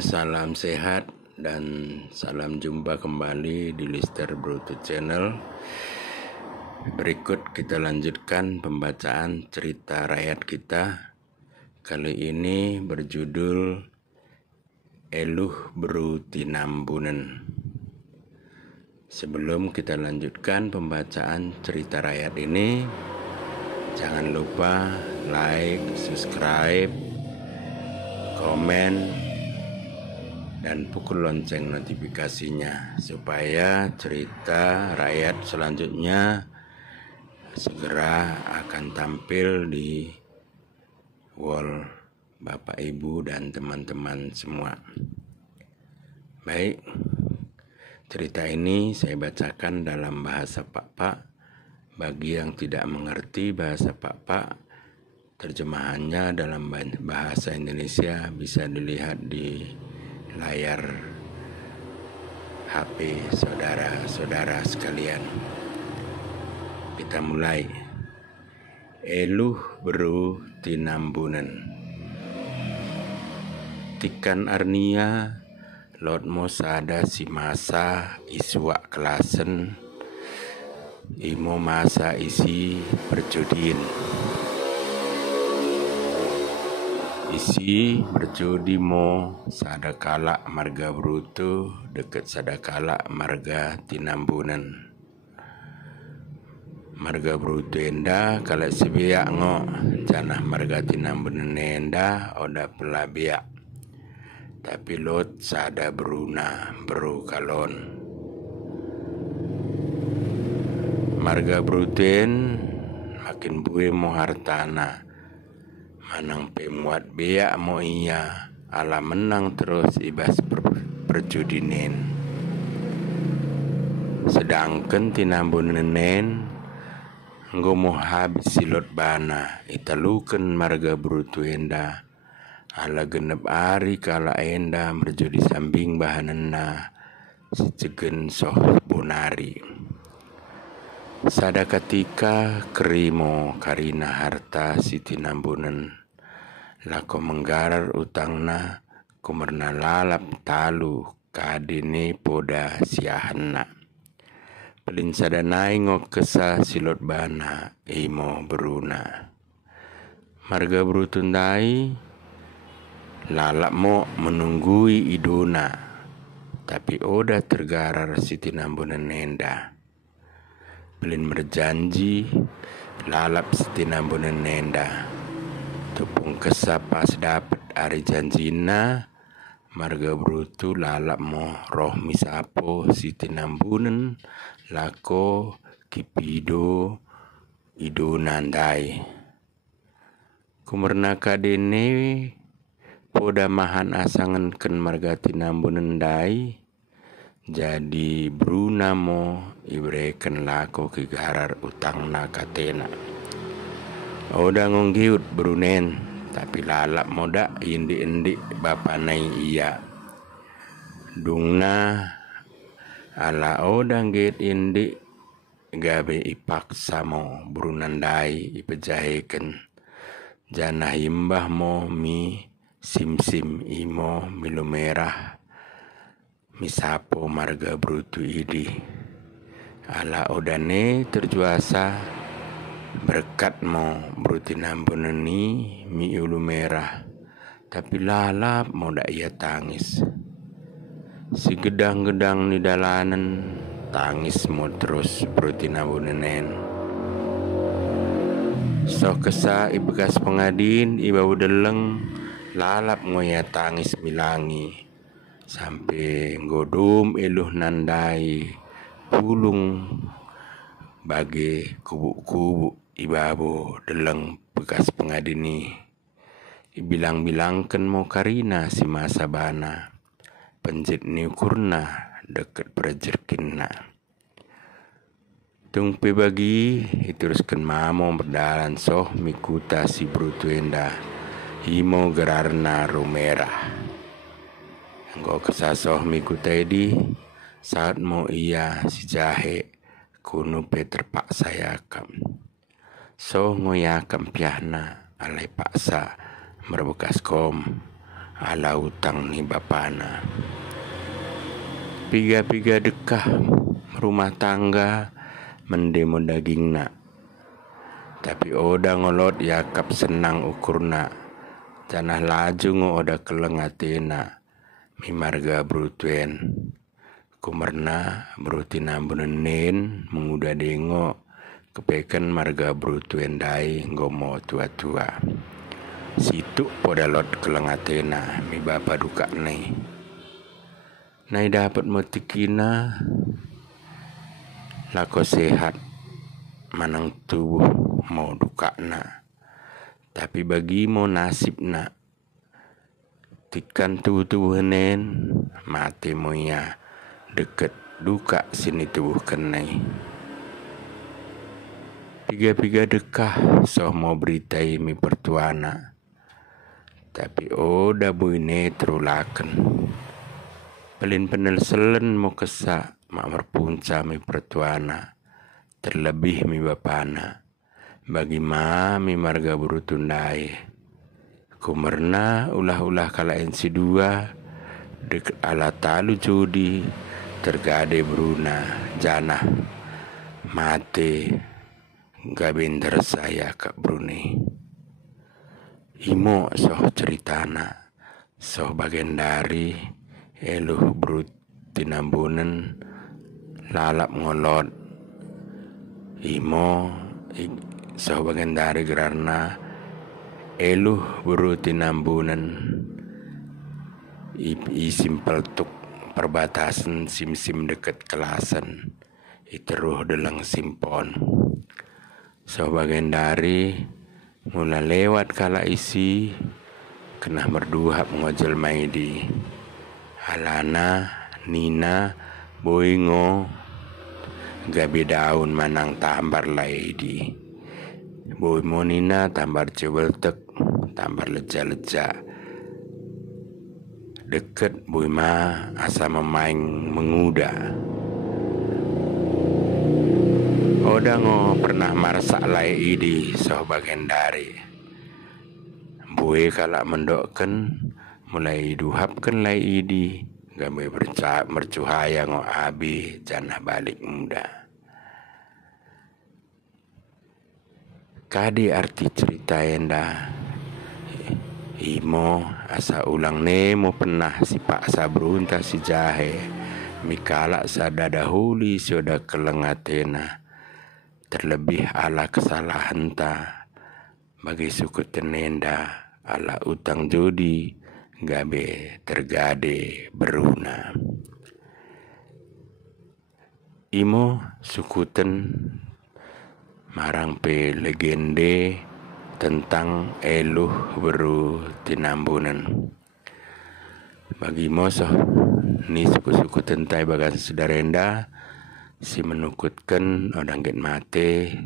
Salam sehat dan salam jumpa kembali di Lister Bruto Channel. Berikut kita lanjutkan pembacaan cerita rakyat kita. Kali ini berjudul Eluh Bru Tinambunen. Sebelum kita lanjutkan pembacaan cerita rakyat ini, jangan lupa like, subscribe, komen, dan pukul lonceng notifikasinya supaya cerita rakyat selanjutnya segera akan tampil di wall Bapak Ibu dan teman-teman semua. Baik, cerita ini saya bacakan dalam bahasa Pak-Pak. Bagi yang tidak mengerti bahasa Pak-Pak, terjemahannya dalam bahasa Indonesia bisa dilihat di layar HP saudara-saudara sekalian. Kita mulai. Eluh Bru Tinambunen. Tikan arnia Lot Mosada si masa iswa kelasen imo masa isi perjudin. Isi berjudi mo sadakala marga brutu deket sadakala marga Tinambunen. Marga brutu enda kala sebiak ngo janah marga Tinambunen enda oda pelabiak. Tapi lot sada beruna beru kalon. Marga bruten makin bue mo hartana. Manang pemuat beak mo iya ala menang terus ibas perjudinen. Sedangkan Tinambunenen nggo mo habis silot bana italuken marga brutu enda ala genep ari kala enda berjudi sambing bahanena sejegen soh bonari. Sada ketika kerimo karina harta si Tinambunen lako menggarar utangna kumerna lalap talu kadene poda siahanna. Pelin sadanai ngok kesa silot bana imo beruna. Marga brutundai lalap mo menunggui iduna. Tapi oda tergarar si Tinambunen nenda. Pelin berjanji lalap si Tinambunen nenda. Tepung kesa pas dapet ari janjina marga brutu lalap mo roh misapo si Tinambunen lako kipido idonandai. Kumerna kadene poda mahan asangan ken marga Tinambunen dai. Jadi bruna mo ibreken lako kigarar utangna katena. Oda ngonggiut brunen tapi lalap moda indi bapanai iya. Dungna ala oda ngget indi gabe ipaksa mo brunandai ipejaheken. Jana himbah mo mi simsim imo milu merah misapo marga brutu idi. Ala odane terjuasa berkat mo Bru Tinambunen ni mi ulu merah. Tapi lalap mo dak ia tangis. Si gedang-gedang ni dalanan tangis mo terus Bru Tinambunenen. So kesa ibekas pengadin iba udeleng lalap mo ia tangis milangi. Sampai godum eluh nandai pulung bagi kubu-kubu ibabo deleng bekas pengadini. Ibilang-bilangken mo karina si masa bana. Penjit ni kurna deket perjerkinna. Tung pe bagi iteruskan mamo berdalan soh mikuta si brutu enda. Himo gerarna rumerah. Engkau kesasoh mikuta edi saat mo iya si jahe kuno pe terpaksa yakam. So ngoyakam piahna alai paksa merbekas kom ala utang ni bapana. Piga-piga dekah rumah tangga mendemo dagingna, tapi oda ngolot yakap senang ukurna, janah laju ngo oda kelengatena, mi marga brutuen. Kumerna brutina bunenen menguda dengo, kepeken marga brutuen dai ngomo tua-tua. Situ podalot kelengatena, mi bapa duka nai. Nai dapat motikina, lako sehat, manang tubuh mau duka na. Tapi bagi mau nasib na, tikan tubuh nen, mati moya deket duka sini tubuh kenai. Piga-piga dekah soh mau beritai mi pertuana, tapi oda buine terulaken. Pelin penel selen mau kesak mak merpunca mi pertuana, terlebih mi bapana. Bagi ma mi marga berutundai, kumerna ulah-ulah kalaen si dua, deket ala talu judi, tergade beruna janah mate gabinder saya kak Brunei. Imo soh ceritana, soh bagian dari eluh brut tinambunen lalap ngolot. Imo soh bagian dari gerarna eluh brut tinambunen i simpel tuk perbatasan sim-sim deket kelasan iteruh delang simpon. Sebagian dari mula lewat kala isi kena merduhap ngojel maidi. Alana Nina boingo gabi daun manang tambar laidi. Boy monina tambar ceweltek tambar leja-leja. Deket boy ma asa memain menguda. Oda ngo pernah marsak lai idi soh bagian dari. Boy kalak mendokken mulai duhapken lai idi. Gabe mercuhaya ngo abi janah balik muda. Kadi arti cerita enda. Imo asa ulang nemo pernah si paksa berunta si jahe, mikala sada dahuli sudah kelengatena, terlebih ala kesalahan ta, bagi suku tenenda ala utang jodi, gabe tergade beruna. Imo sukuten marang pe legende tentang eluh beru tinambunan. Bagi mosoh ni suku-suku tentai bagas sudarenda si menukutkan odang get mate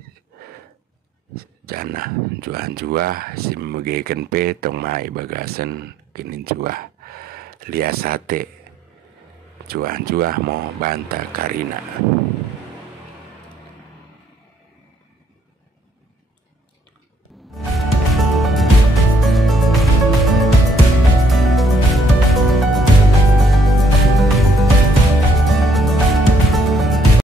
janah juah-juah si memegekan pe tong mai bagasan kinin juah liasate juah-juah mau banta karina.